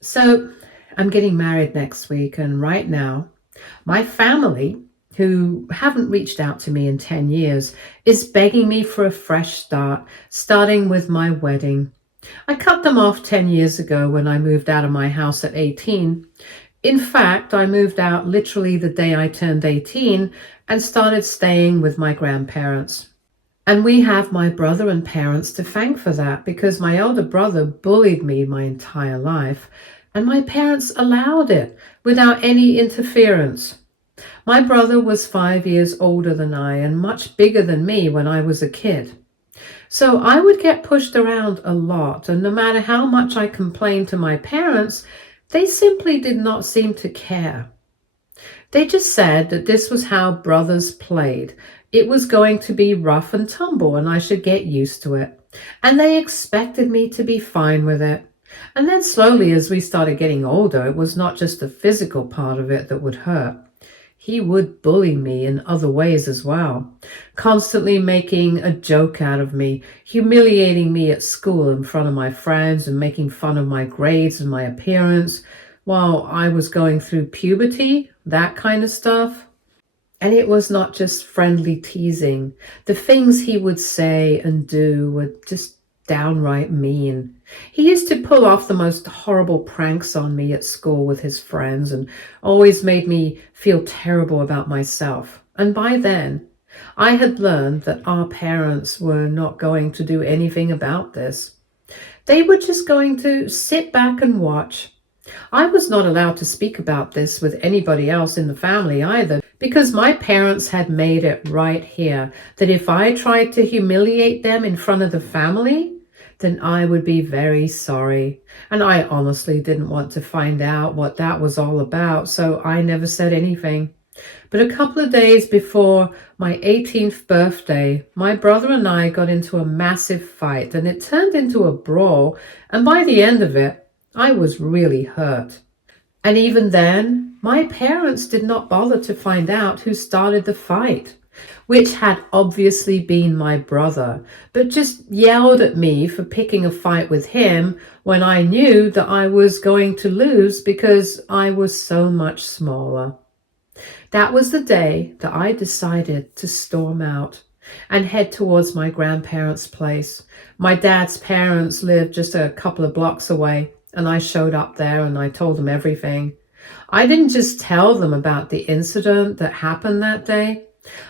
So I'm getting married next week, and right now, my family, who haven't reached out to me in 10 years, is begging me for a fresh start, starting with my wedding. I cut them off 10 years ago when I moved out of my house at 18. In fact, I moved out literally the day I turned 18 and started staying with my grandparents. And we have my brother and parents to thank for that because my elder brother bullied me my entire life, and my parents allowed it without any interference. My brother was 5 years older than I and much bigger than me when I was a kid. So I would get pushed around a lot, and no matter how much I complained to my parents, they simply did not seem to care. They just said that this was how brothers played. It was going to be rough and tumble, and I should get used to it. And they expected me to be fine with it. And then slowly, as we started getting older, it was not just the physical part of it that would hurt. He would bully me in other ways as well, constantly making a joke out of me, humiliating me at school in front of my friends and making fun of my grades and my appearance while I was going through puberty, that kind of stuff. And it was not just friendly teasing. The things he would say and do were just downright mean. He used to pull off the most horrible pranks on me at school with his friends and always made me feel terrible about myself. And by then, I had learned that our parents were not going to do anything about this. They were just going to sit back and watch. I was not allowed to speak about this with anybody else in the family either, because my parents had made it right here that if I tried to humiliate them in front of the family, then I would be very sorry. And I honestly didn't want to find out what that was all about, so I never said anything. But a couple of days before my 18th birthday, my brother and I got into a massive fight, and it turned into a brawl, and by the end of it, I was really hurt. And even then, my parents did not bother to find out who started the fight, which had obviously been my brother, but just yelled at me for picking a fight with him when I knew that I was going to lose because I was so much smaller. That was the day that I decided to storm out and head towards my grandparents' place. My dad's parents lived just a couple of blocks away, and I showed up there and I told them everything. I didn't just tell them about the incident that happened that day.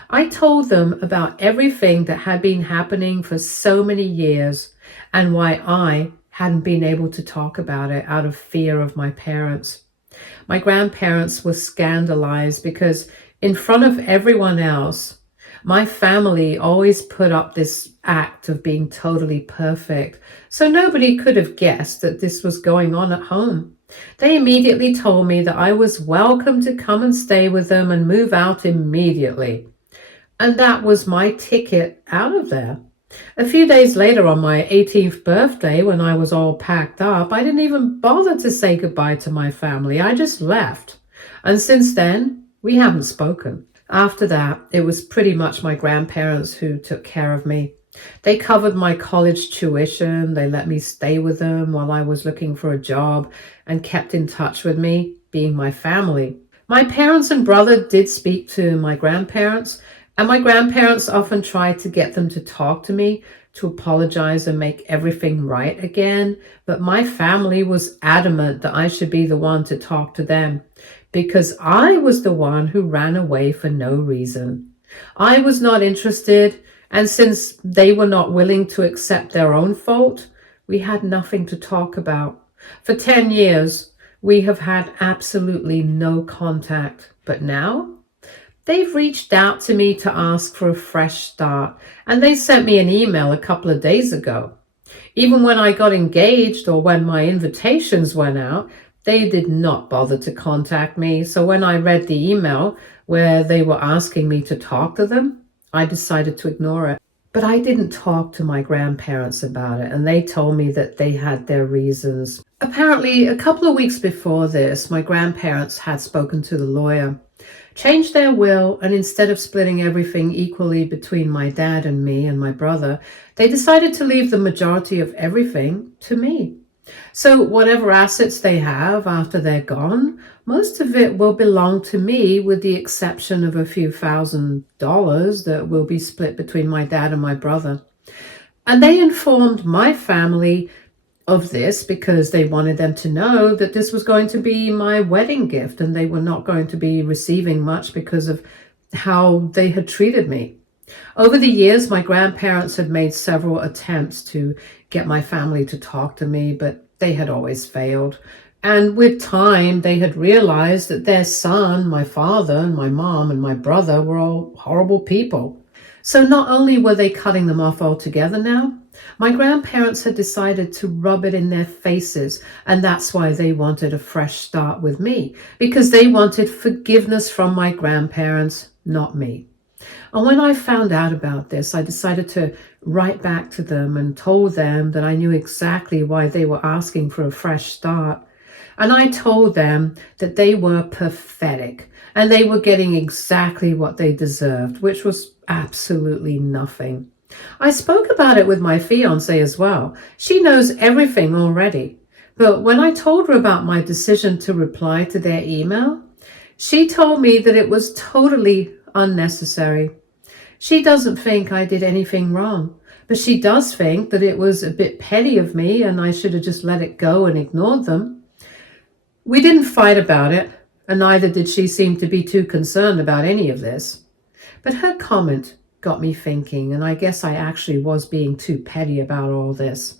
I told them about everything that had been happening for so many years and why I hadn't been able to talk about it out of fear of my parents. My grandparents were scandalized because in front of everyone else, my family always put up this act of being totally perfect, so nobody could have guessed that this was going on at home. They immediately told me that I was welcome to come and stay with them and move out immediately. And that was my ticket out of there. A few days later, on my 18th birthday, when I was all packed up, I didn't even bother to say goodbye to my family. I just left. And since then, we haven't spoken. After that, it was pretty much my grandparents who took care of me. They covered my college tuition. They let me stay with them while I was looking for a job and kept in touch with me, being my family. My parents and brother did speak to my grandparents, and my grandparents often tried to get them to talk to me, to apologize and make everything right again. But my family was adamant that I should be the one to talk to them because I was the one who ran away for no reason. I was not interested, and since they were not willing to accept their own fault, we had nothing to talk about. For 10 years, we have had absolutely no contact. But now, they've reached out to me to ask for a fresh start, and they sent me an email a couple of days ago. Even when I got engaged or when my invitations went out, they did not bother to contact me. So when I read the email where they were asking me to talk to them, I decided to ignore it. But I didn't talk to my grandparents about it, and they told me that they had their reasons. Apparently, a couple of weeks before this, my grandparents had spoken to the lawyer, changed their will, and instead of splitting everything equally between my dad and me and my brother, they decided to leave the majority of everything to me. So, whatever assets they have after they're gone, most of it will belong to me, with the exception of a few $1,000 that will be split between my dad and my brother. And they informed my family of this because they wanted them to know that this was going to be my wedding gift and they were not going to be receiving much because of how they had treated me. Over the years, my grandparents had made several attempts to get my family to talk to me, but they had always failed. And with time, they had realized that their son, my father, and my mom, and my brother were all horrible people. So not only were they cutting them off altogether now, my grandparents had decided to rub it in their faces, and that's why they wanted a fresh start with me, because they wanted forgiveness from my grandparents, not me. And when I found out about this, I decided to write back to them and told them that I knew exactly why they were asking for a fresh start. And I told them that they were pathetic and they were getting exactly what they deserved, which was absolutely nothing. I spoke about it with my fiance as well. She knows everything already. But when I told her about my decision to reply to their email, she told me that it was totally unnecessary. She doesn't think I did anything wrong, but she does think that it was a bit petty of me and I should have just let it go and ignored them. We didn't fight about it, and neither did she seem to be too concerned about any of this. But her comment got me thinking, and I guess I actually was being too petty about all this.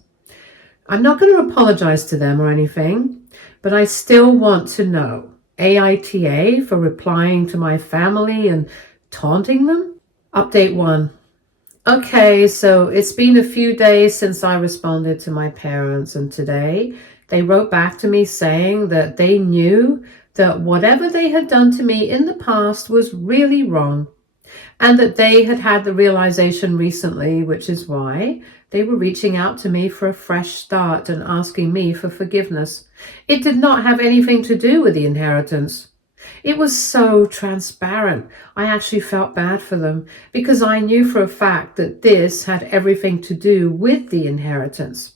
I'm not going to apologize to them or anything, but I still want to know, AITA for replying to my family and taunting them? Update 1. Okay, so it's been a few days since I responded to my parents, and today they wrote back to me saying that they knew that whatever they had done to me in the past was really wrong, and that they had had the realization recently, which is why they were reaching out to me for a fresh start and asking me for forgiveness. It did not have anything to do with the inheritance. It was so transparent. I actually felt bad for them because I knew for a fact that this had everything to do with the inheritance.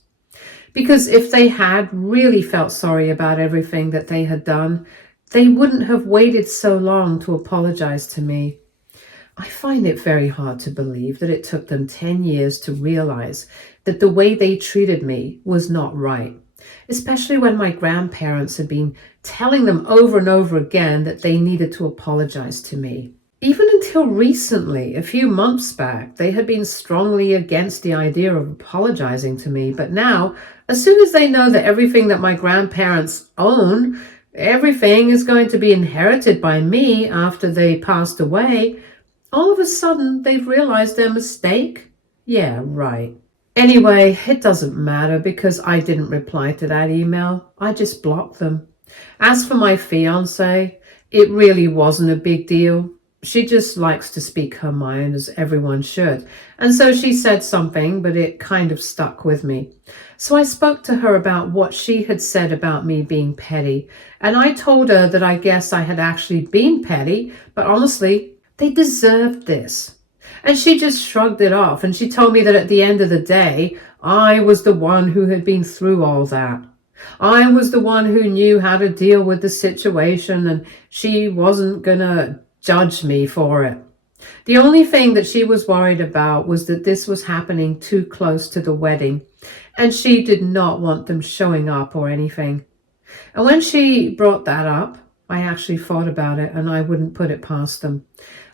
Because if they had really felt sorry about everything that they had done, they wouldn't have waited so long to apologize to me. I find it very hard to believe that it took them 10 years to realize that the way they treated me was not right, especially when my grandparents had been telling them over and over again that they needed to apologize to me. Even until recently, a few months back, they had been strongly against the idea of apologizing to me. But now, as soon as they know that everything that my grandparents own, everything is going to be inherited by me after they passed away, all of a sudden they've realized their mistake. Yeah, right. Anyway, it doesn't matter because I didn't reply to that email. I just blocked them. As for my fiance, it really wasn't a big deal. She just likes to speak her mind, as everyone should. And so she said something, but it kind of stuck with me. So I spoke to her about what she had said about me being petty. And I told her that I guess I had actually been petty, but honestly, they deserved this. And she just shrugged it off. And she told me that at the end of the day, I was the one who had been through all that. I was the one who knew how to deal with the situation, and she wasn't going to judge me for it. The only thing that she was worried about was that this was happening too close to the wedding, and she did not want them showing up or anything. And when she brought that up, I actually thought about it, and I wouldn't put it past them.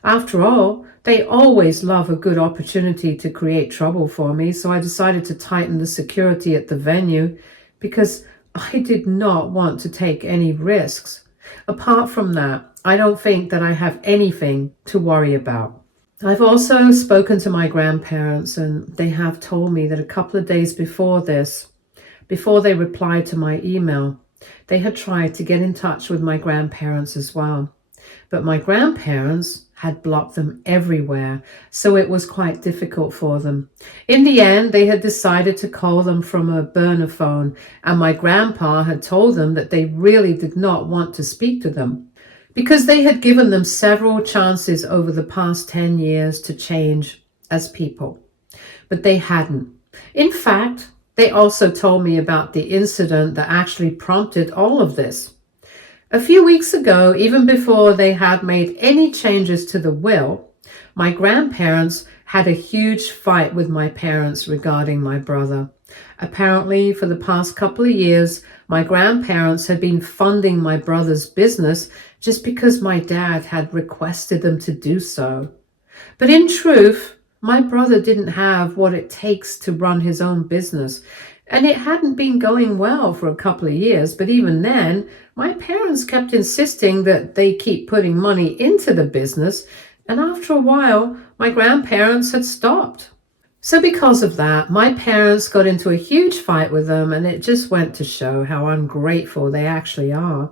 After all, they always love a good opportunity to create trouble for me, so I decided to tighten the security at the venue because I did not want to take any risks. Apart from that, I don't think that I have anything to worry about. I've also spoken to my grandparents, and they have told me that a couple of days before this, before they replied to my email, they had tried to get in touch with my grandparents as well. But my grandparents had blocked them everywhere, so it was quite difficult for them. In the end, they had decided to call them from a burner phone, and my grandpa had told them that they really did not want to speak to them because they had given them several chances over the past 10 years to change as people. But they hadn't. In fact, They also told me about the incident that actually prompted all of this. A few weeks ago, even before they had made any changes to the will, my grandparents had a huge fight with my parents regarding my brother. Apparently, for the past couple of years, my grandparents had been funding my brother's business just because my dad had requested them to do so. But in truth, my brother didn't have what it takes to run his own business. And it hadn't been going well for a couple of years, but even then, my parents kept insisting that they keep putting money into the business, and after a while, my grandparents had stopped. So because of that, my parents got into a huge fight with them, and it just went to show how ungrateful they actually are.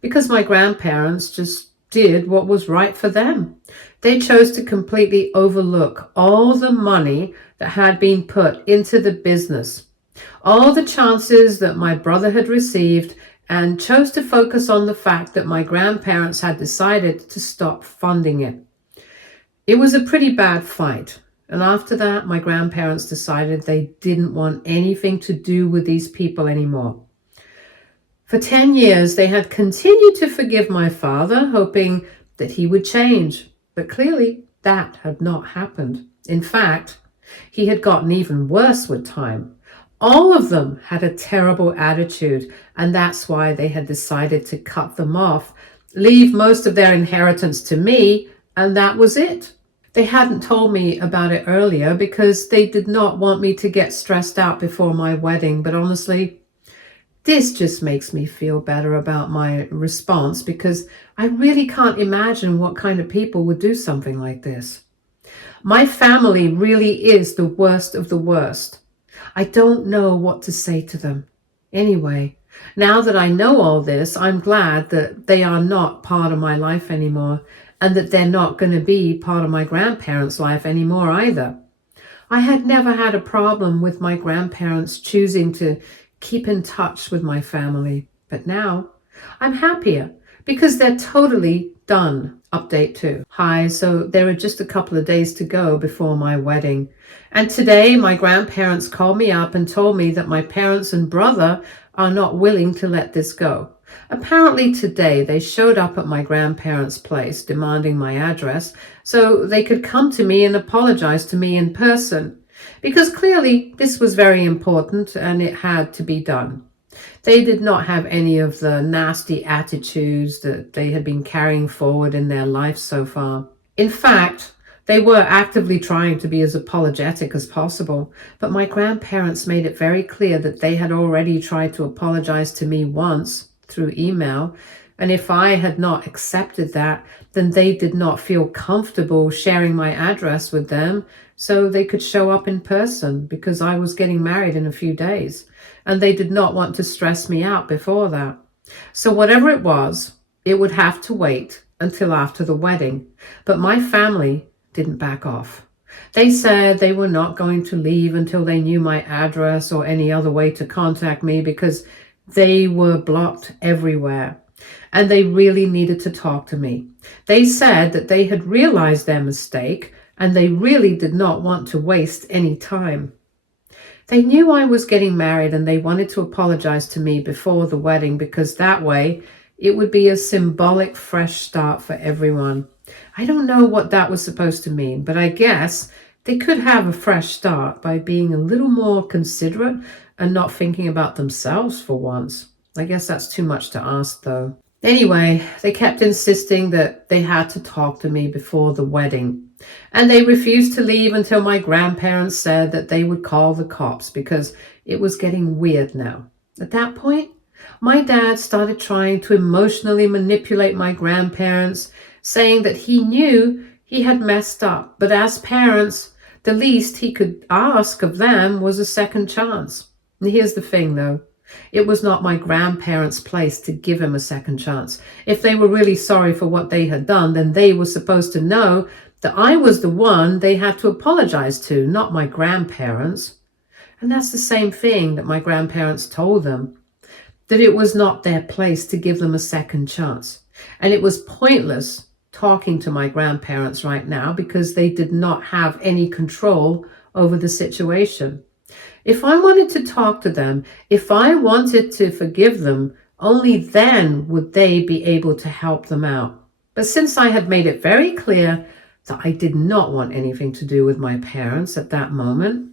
Because my grandparents just did what was right for them. They chose to completely overlook all the money that had been put into the business, all the chances that my brother had received, and chose to focus on the fact that my grandparents had decided to stop funding it. It was a pretty bad fight. And after that, my grandparents decided they didn't want anything to do with these people anymore. For 10 years, they had continued to forgive my father, hoping that he would change. But clearly, that had not happened. In fact, he had gotten even worse with time. All of them had a terrible attitude, and that's why they had decided to cut them off, leave most of their inheritance to me, and that was it. They hadn't told me about it earlier because they did not want me to get stressed out before my wedding, but honestly, this just makes me feel better about my response because I really can't imagine what kind of people would do something like this. My family really is the worst of the worst. I don't know what to say to them. Anyway, now that I know all this, I'm glad that they are not part of my life anymore and that they're not going to be part of my grandparents' life anymore either. I had never had a problem with my grandparents choosing to keep in touch with my family, but now I'm happier because they're totally done. Update 2. Hi, so there are just a couple of days to go before my wedding. And today my grandparents called me up and told me that my parents and brother are not willing to let this go. Apparently today they showed up at my grandparents' place demanding my address so they could come to me and apologize to me in person. Because clearly this was very important and it had to be done. They did not have any of the nasty attitudes that they had been carrying forward in their life so far. In fact, they were actively trying to be as apologetic as possible, but my grandparents made it very clear that they had already tried to apologize to me once through email, and if I had not accepted that, then they did not feel comfortable sharing my address with them so they could show up in person because I was getting married in a few days, and they did not want to stress me out before that. So whatever it was, it would have to wait until after the wedding, but my family didn't back off. They said they were not going to leave until they knew my address or any other way to contact me because they were blocked everywhere. And they really needed to talk to me. They said that they had realized their mistake and they really did not want to waste any time. They knew I was getting married and they wanted to apologize to me before the wedding because that way it would be a symbolic fresh start for everyone. I don't know what that was supposed to mean, but I guess they could have a fresh start by being a little more considerate and not thinking about themselves for once. I guess that's too much to ask though. Anyway, they kept insisting that they had to talk to me before the wedding. And they refused to leave until my grandparents said that they would call the cops because it was getting weird now. At that point, my dad started trying to emotionally manipulate my grandparents, saying that he knew he had messed up, but as parents, the least he could ask of them was a second chance. And here's the thing though. It was not my grandparents' place to give him a second chance. If they were really sorry for what they had done, then they were supposed to know that I was the one they had to apologize to, not my grandparents. And that's the same thing that my grandparents told them, that it was not their place to give them a second chance. And it was pointless talking to my grandparents right now because they did not have any control over the situation. If I wanted to talk to them, if I wanted to forgive them, only then would they be able to help them out. But since I had made it very clear that I did not want anything to do with my parents at that moment,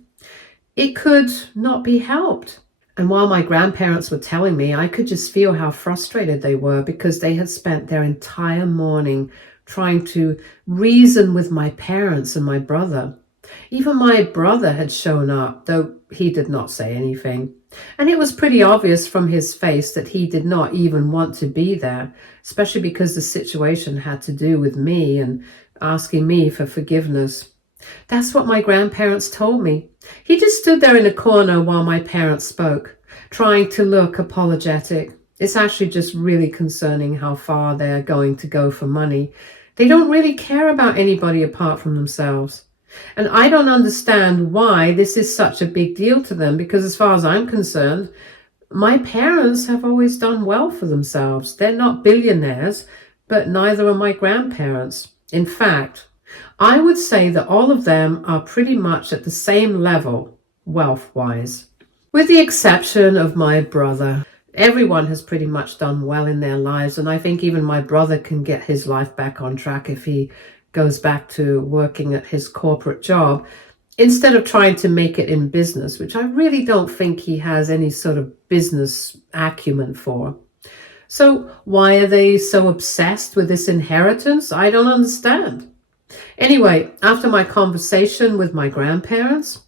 it could not be helped. And while my grandparents were telling me, I could just feel how frustrated they were because they had spent their entire morning trying to reason with my parents and my brother. Even my brother had shown up, though he did not say anything. And it was pretty obvious from his face that he did not even want to be there, especially because the situation had to do with me and asking me for forgiveness. That's what my grandparents told me. He just stood there in a corner while my parents spoke, trying to look apologetic. It's actually just really concerning how far they're going to go for money. They don't really care about anybody apart from themselves. And I don't understand why this is such a big deal to them, because as far as I'm concerned, my parents have always done well for themselves. They're not billionaires, but neither are my grandparents. In fact, I would say that all of them are pretty much at the same level, wealth-wise. With the exception of my brother, everyone has pretty much done well in their lives, and I think even my brother can get his life back on track if he goes back to working at his corporate job instead of trying to make it in business, which I really don't think he has any sort of business acumen for. So why are they so obsessed with this inheritance? I don't understand. Anyway, after my conversation with my grandparents,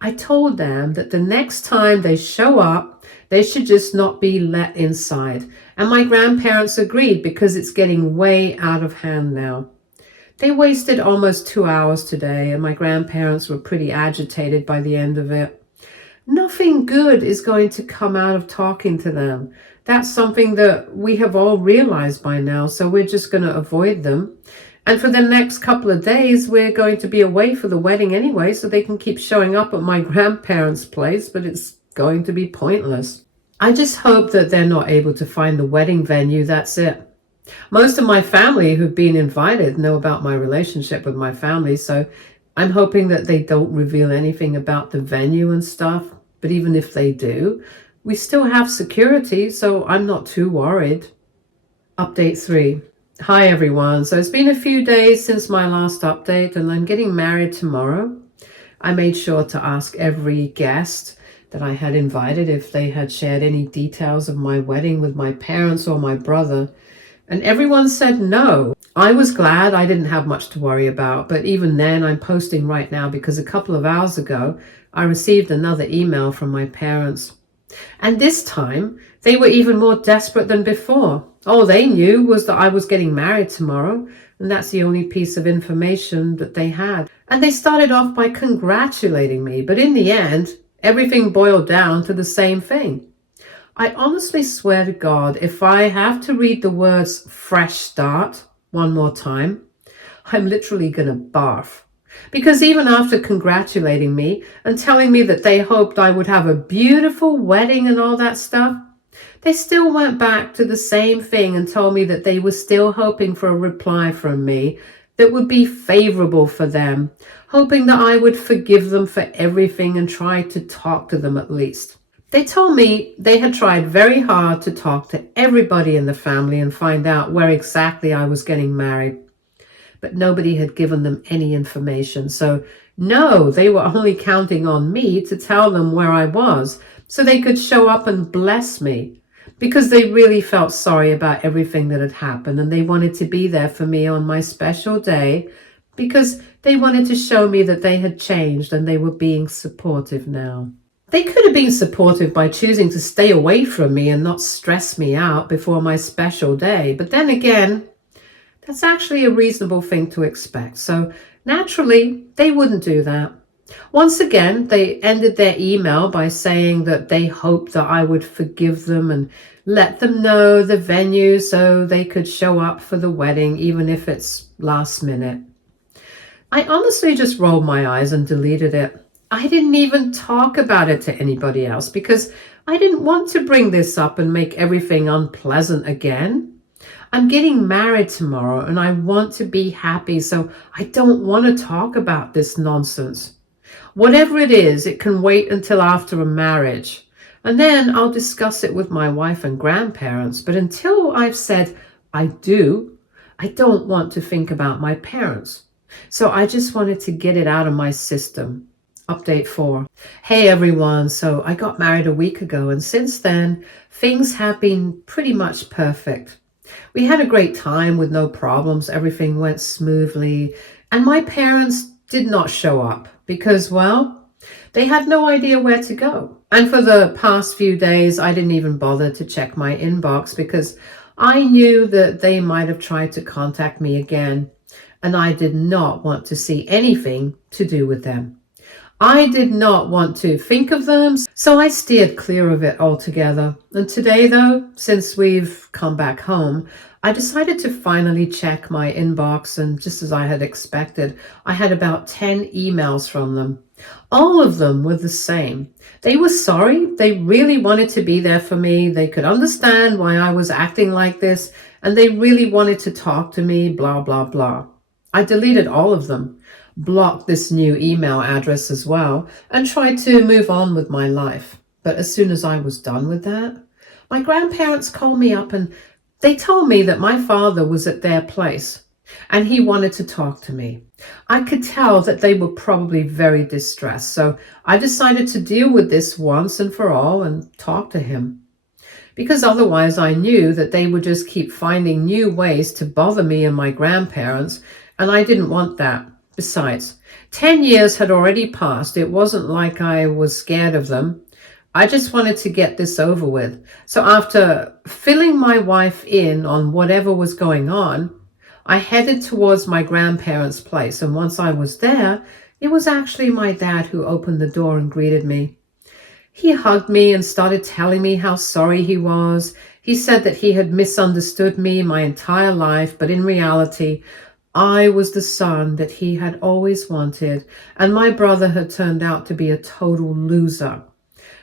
I told them that the next time they show up, they should just not be let inside. And my grandparents agreed because it's getting way out of hand now. They wasted almost 2 hours today, and my grandparents were pretty agitated by the end of it. Nothing good is going to come out of talking to them. That's something that we have all realized by now, so we're just going to avoid them. And for the next couple of days, we're going to be away for the wedding anyway, so they can keep showing up at my grandparents' place, but it's going to be pointless. I just hope that they're not able to find the wedding venue, that's it. Most of my family who've been invited know about my relationship with my family, so I'm hoping that they don't reveal anything about the venue and stuff. But even if they do, we still have security, so I'm not too worried. Update 3. Hi everyone. So it's been a few days since my last update, and I'm getting married tomorrow. I made sure to ask every guest that I had invited if they had shared any details of my wedding with my parents or my brother. And everyone said no. I was glad I didn't have much to worry about, but even then I'm posting right now because a couple of hours ago I received another email from my parents. And this time they were even more desperate than before. All they knew was that I was getting married tomorrow, and that's the only piece of information that they had. And they started off by congratulating me, but in the end, everything boiled down to the same thing. I honestly swear to God, if I have to read the words fresh start one more time, I'm literally going to barf. Because even after congratulating me and telling me that they hoped I would have a beautiful wedding and all that stuff, they still went back to the same thing and told me that they were still hoping for a reply from me that would be favorable for them, hoping that I would forgive them for everything and try to talk to them at least. They told me they had tried very hard to talk to everybody in the family and find out where exactly I was getting married, but nobody had given them any information. So no, they were only counting on me to tell them where I was so they could show up and bless me, because they really felt sorry about everything that had happened, and they wanted to be there for me on my special day because they wanted to show me that they had changed and they were being supportive now. They could have been supportive by choosing to stay away from me and not stress me out before my special day. But then again, that's actually a reasonable thing to expect. So naturally, they wouldn't do that. Once again, they ended their email by saying that they hoped that I would forgive them and let them know the venue so they could show up for the wedding, even if it's last minute. I honestly just rolled my eyes and deleted it. I didn't even talk about it to anybody else because I didn't want to bring this up and make everything unpleasant again. I'm getting married tomorrow and I want to be happy, so I don't want to talk about this nonsense. Whatever it is, it can wait until after a marriage. And then I'll discuss it with my wife and grandparents. But until I've said I do, I don't want to think about my parents. So I just wanted to get it out of my system. Update 4. Hey everyone, so I got married a week ago, and since then, things have been pretty much perfect. We had a great time with no problems, everything went smoothly, and my parents did not show up because, well, they had no idea where to go. And for the past few days, I didn't even bother to check my inbox because I knew that they might have tried to contact me again, and I did not want to see anything to do with them. I did not want to think of them, so I steered clear of it altogether. And today, though, since we've come back home, I decided to finally check my inbox, and just as I had expected, I had about 10 emails from them. All of them were the same. They were sorry. They really wanted to be there for me. They could understand why I was acting like this, and they really wanted to talk to me, blah, blah, blah. I deleted all of them, blocked this new email address as well, and tried to move on with my life. But as soon as I was done with that, my grandparents called me up and they told me that my father was at their place and he wanted to talk to me. I could tell that they were probably very distressed, so I decided to deal with this once and for all and talk to him. Because otherwise I knew that they would just keep finding new ways to bother me and my grandparents, and I didn't want that. Besides, 10 years had already passed. It wasn't like I was scared of them. I just wanted to get this over with. So after filling my wife in on whatever was going on, I headed towards my grandparents' place. And once I was there, it was actually my dad who opened the door and greeted me. He hugged me and started telling me how sorry he was. He said that he had misunderstood me my entire life, but in reality, I was the son that he had always wanted, and my brother had turned out to be a total loser.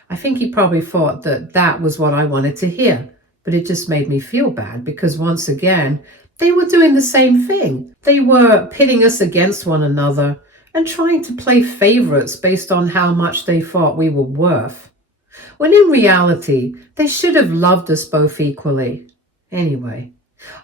I think he probably thought that that was what I wanted to hear, but it just made me feel bad because once again, they were doing the same thing. They were pitting us against one another and trying to play favorites based on how much they thought we were worth, when in reality, they should have loved us both equally. Anyway,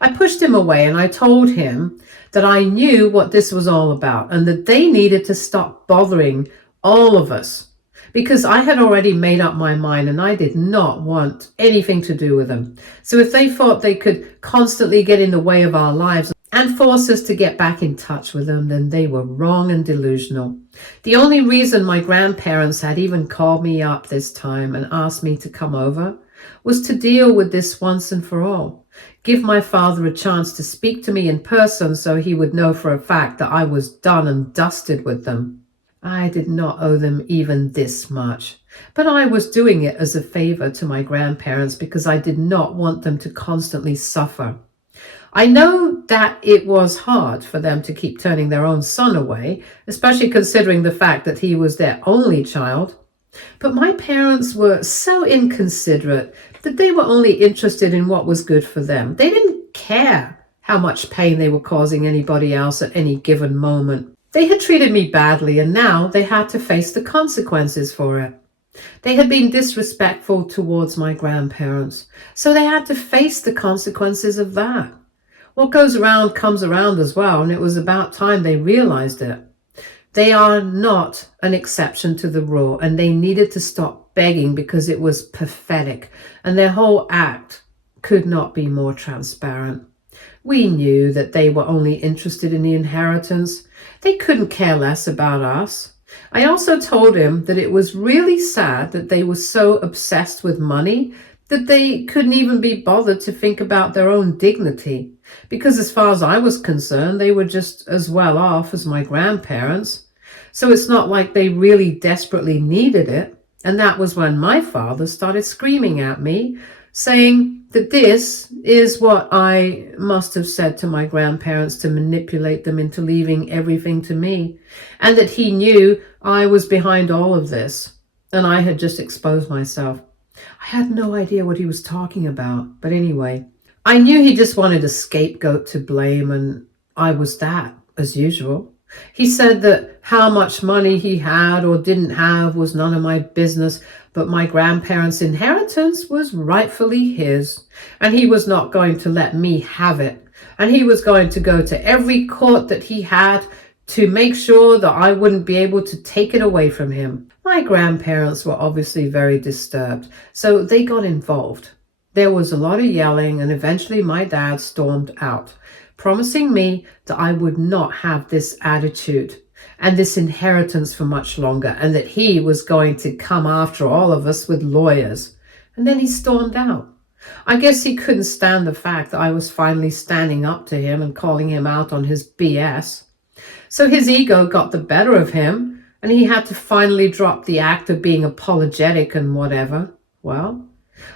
I pushed him away and I told him that I knew what this was all about and that they needed to stop bothering all of us because I had already made up my mind and I did not want anything to do with them. So if they thought they could constantly get in the way of our lives and force us to get back in touch with them, then they were wrong and delusional. The only reason my grandparents had even called me up this time and asked me to come over was to deal with this once and for all. Give my father a chance to speak to me in person so he would know for a fact that I was done and dusted with them. I did not owe them even this much, but I was doing it as a favor to my grandparents because I did not want them to constantly suffer. I know that it was hard for them to keep turning their own son away, especially considering the fact that he was their only child. But my parents were so inconsiderate that they were only interested in what was good for them. They didn't care how much pain they were causing anybody else at any given moment. They had treated me badly, and now they had to face the consequences for it. They had been disrespectful towards my grandparents, so they had to face the consequences of that. What goes around comes around as well, and it was about time they realized it. They are not an exception to the rule, and they needed to stop begging because it was pathetic, and their whole act could not be more transparent. We knew that they were only interested in the inheritance. They couldn't care less about us. I also told him that it was really sad that they were so obsessed with money that they couldn't even be bothered to think about their own dignity, because as far as I was concerned, they were just as well off as my grandparents. So it's not like they really desperately needed it. And that was when my father started screaming at me, saying that this is what I must have said to my grandparents to manipulate them into leaving everything to me, and that he knew I was behind all of this, and I had just exposed myself. I had no idea what he was talking about, but anyway, I knew he just wanted a scapegoat to blame, and I was that, as usual. He said that how much money he had or didn't have was none of my business, but my grandparents' inheritance was rightfully his, and he was not going to let me have it. And he was going to go to every court that he had to make sure that I wouldn't be able to take it away from him. My grandparents were obviously very disturbed, so they got involved. There was a lot of yelling, and eventually my dad stormed out, promising me that I would not have this attitude and this inheritance for much longer, and that he was going to come after all of us with lawyers. And then he stormed out. I guess he couldn't stand the fact that I was finally standing up to him and calling him out on his BS. So his ego got the better of him, and he had to finally drop the act of being apologetic and whatever. Well,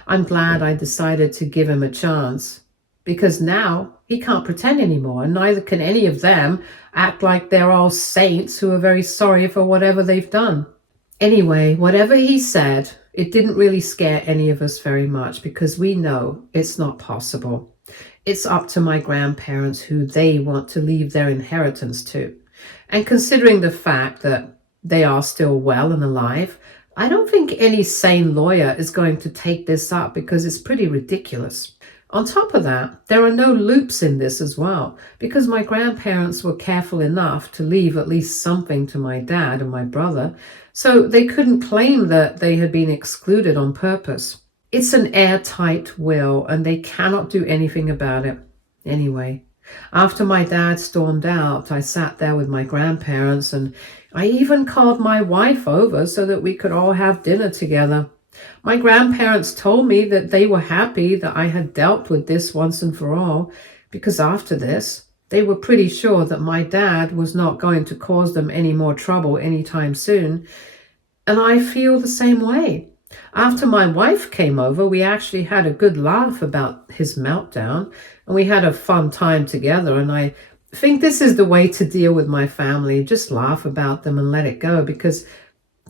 I'm glad I decided to give him a chance, because now he can't pretend anymore, and neither can any of them act like they're all saints who are very sorry for whatever they've done. Anyway, whatever he said, it didn't really scare any of us very much, because we know it's not possible. It's up to my grandparents who they want to leave their inheritance to. And considering the fact that they are still well and alive, I don't think any sane lawyer is going to take this up, because it's pretty ridiculous. On top of that, there are no loops in this as well, because my grandparents were careful enough to leave at least something to my dad and my brother, so they couldn't claim that they had been excluded on purpose. It's an airtight will, and they cannot do anything about it. Anyway, after my dad stormed out, I sat there with my grandparents, and I even called my wife over so that we could all have dinner together. My grandparents told me that they were happy that I had dealt with this once and for all, because after this, they were pretty sure that my dad was not going to cause them any more trouble anytime soon. And I feel the same way. After my wife came over, we actually had a good laugh about his meltdown, and we had a fun time together. And I think this is the way to deal with my family. Just laugh about them and let it go, because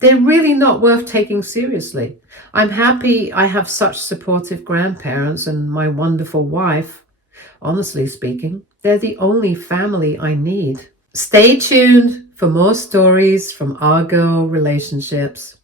they're really not worth taking seriously. I'm happy I have such supportive grandparents and my wonderful wife. Honestly speaking, they're the only family I need. Stay tuned for more stories from our girl relationships.